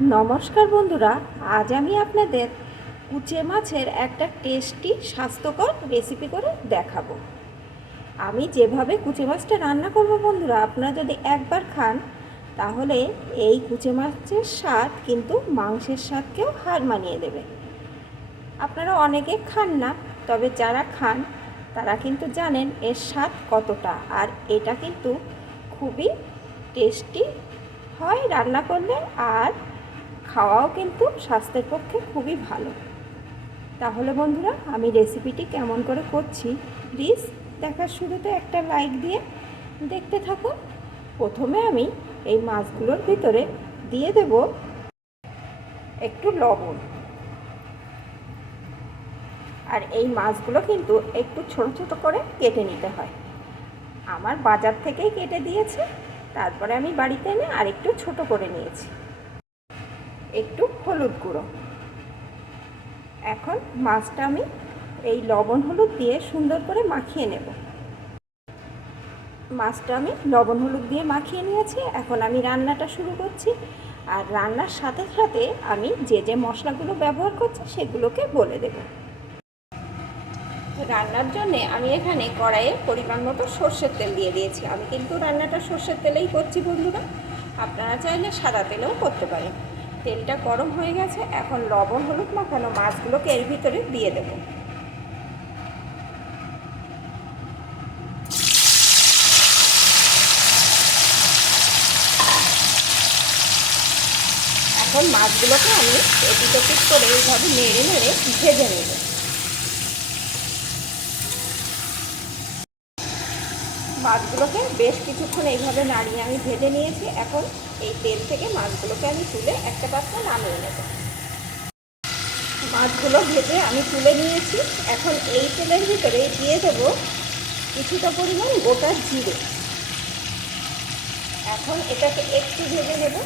নমস্কার বন্ধুরা, আজ আমি আপনাদের কুচে মাছের একটা টেস্টি স্বাস্থ্যকর রেসিপি করে দেখাবো। আমি যেভাবে কুচে মাছটা রান্না করব বন্ধুরা, আপনারা যদি একবার খান তাহলে এই কুচে মাছের স্বাদ কিন্তু মাংসের স্বাদকেও হার মানিয়ে দেবে। আপনারা অনেকে খান না, তবে যারা খান তারা কিন্তু জানেন এর স্বাদ কতটা। আর এটা কিন্তু খুবই টেস্টি হয় রান্না করলে, আর খাওয়াও কিন্তু স্বাস্থ্যের পক্ষে খুবই ভালো। তাহলে বন্ধুরা, আমি রেসিপিটি কেমন করে করছি প্লিজ দেখার শুরুতে একটা লাইক দিয়ে দেখতে থাকুন। প্রথমে আমি এই মাছগুলোর ভিতরে দিয়ে দেব একটু লবণ। আর এই মাছগুলো কিন্তু একটু ছোট ছোট করে কেটে নিতে হয়। আমার বাজার থেকেই কেটে দিয়েছে, তারপরে আমি বাড়িতে এনে আর একটু ছোট করে নিয়েছি। একটু হলুদ গুঁড়ো। এখন মাছটা আমি এই লবণ হলুদ দিয়ে সুন্দর করে মাখিয়ে নেব। মাছটা আমি লবণ হলুদ দিয়ে মাখিয়ে নিয়েছি। এখন আমি রান্নাটা শুরু করছি। আর রান্নার সাথে সাথে আমি যে যে মশলাগুলো ব্যবহার করছি সেগুলোকে বলে দেব। রান্নার জন্যে আমি এখানে কড়াইয়ে পরিমাণ মতো সর্ষের তেল দিয়ে দিয়েছি। আমি কিন্তু রান্নাটা সর্ষের তেলেই করছি বন্ধুরা, আপনারা চাইলে সাদা তেলেও করতে পারেন। তেলটা গরম হয়ে গেছে, এখন লবণ হলুদ মাখানো মাছগুলোকে এর ভিতরে দিয়ে দেব। এখন মাছগুলোকে আমি এপিট ওপিট করে এইভাবে নেড়ে নেড়ে ভেজে নেব। মাছগুলোকে বেশ কিছুক্ষণ এইভাবে নাড়িয়ে আমি ভেজে নিয়েছি। এখন এই তেল থেকে মাছগুলোকে আমি তুলে একটা পাত্রে নামিয়ে নেব। মাছগুলো ভেজে আমি তুলে নিয়েছি। এখন এই তেলের ভিতরে দিয়ে দেব কিছুটা পরিমাণ গোটা জিরে। এখন এটাকে একটু ভেজে নেব।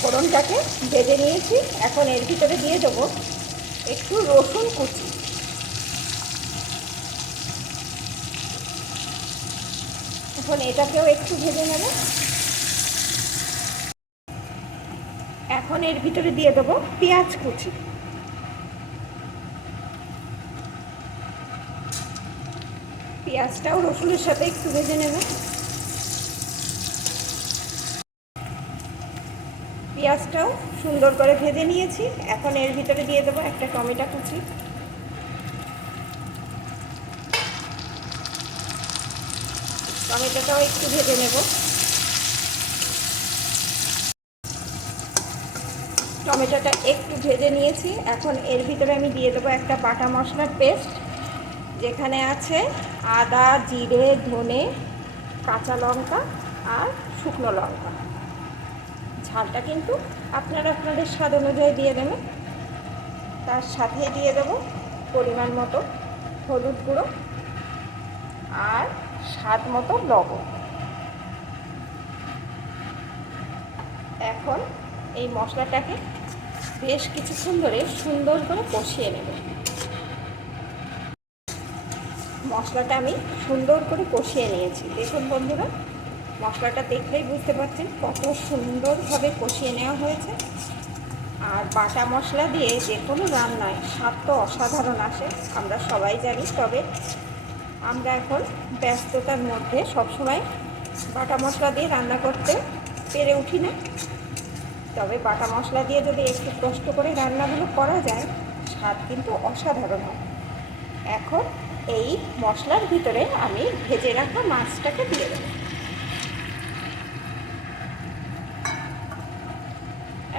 ফোড়নটাকে ভেজে নিয়েছি। এখন এর ভিতরে দিয়ে দেবো একটু রসুন কুচি। এখন এটাকেও একটু ভেজে নেব। এখন এর ভিতরে দিয়ে দেবো পেঁয়াজ কুচি। পেঁয়াজটাও রসুনের সাথে একটু ভেজে নেব। পেঁয়াজটাও সুন্দর করে ভেজে নিয়েছি। এখন এর ভিতরে দিয়ে দেবো একটা টমেটো কুচি। টমেটোটাও একটু ভেজে নেব। টমেটোটা একটু ভেজে নিয়েছি। এখন এর ভিতরে আমি দিয়ে দেবো একটা বাটা মশলার পেস্ট, যেখানে আছে আদা, জিরে, ধনে, কাঁচা লঙ্কা আর শুকনো লঙ্কা। ঝালটা কিন্তু আপনারা আপনাদের স্বাদ অনুযায়ী দিয়ে দেবেন। তার সাথে দিয়ে দেবো পরিমাণ মতো হলুদ গুঁড়ো আর স্বাদ মতো লবণ। এখন এই মশলাটাকে বেশ কিছুক্ষণ ধরে সুন্দর করে কষিয়ে নেব। মশলাটা আমি সুন্দর করে কষিয়ে নিয়েছি। দেখুন বন্ধুরা, মশলাটা দেখলেই বুঝতে পারছেন কত সুন্দরভাবে কষিয়ে নেওয়া হয়েছে। আর বাটা মশলা দিয়ে যে কোনো রান্নায় স্বাদ তো অসাধারণ আসে, আমরা সবাই জানি। তবে আমরা এখন ব্যস্ততার মধ্যে সবসময় বাটা মশলা দিয়ে রান্না করতে পেরে উঠি না। তবে বাটা মশলা দিয়ে যদি একটু কষ্ট করে রান্নাগুলো করা যায়, স্বাদ কিন্তু অসাধারণ হয়। এখন এই মশলার ভিতরে আমি ভেজে রাখা মাছটাকে দিয়ে দেব।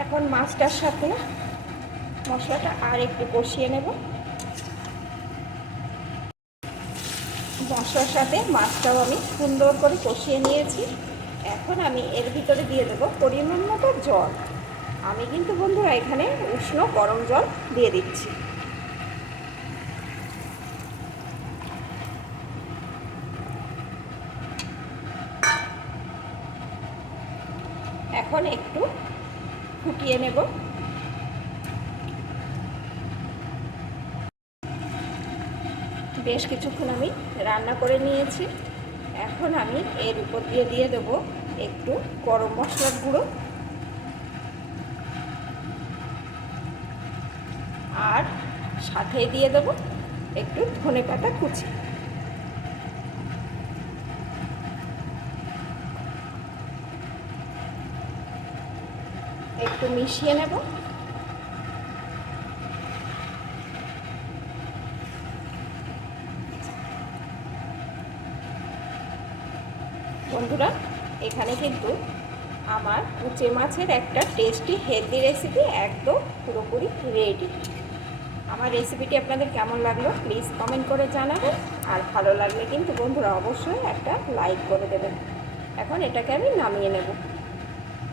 এখন মাছটার সাথে মশলাটা আর একটু কষিয়ে নেব। মশলার সাথে মাছটাও আমি সুন্দর করে কষিয়ে নিয়েছি। এখন আমি এর ভিতরে দিয়ে দেবো পরিমাণ মতো জল। আমি কিন্তু বন্ধুরা এখানে উষ্ণ গরম জল দিয়ে দিচ্ছি। এখন একটু ফুটিয়ে নেব। বেশ কিছুক্ষণ আমি রান্না করে নিয়েছি। এখন আমি এর উপর দিয়ে দেবো একটু গরম মশলার গুঁড়ো আর সাথে দিয়ে দেবো একটু ধনেপাতা কুচি। একটু মিশিয়ে নেব। বন্ধুরা, এখানে কিন্তু আমার কুচে মাছের একটা টেস্টি হেলদি রেসিপি একদম পুরোপুরি রেডি। আমার রেসিপিটি আপনাদের কেমন লাগলো প্লিজ কমেন্ট করে জানাবেন, আর ভালো লাগলে কিন্তু বন্ধুরা অবশ্যই একটা লাইক করে দেবেন। এখন এটাকে আমি নামিয়ে নেব।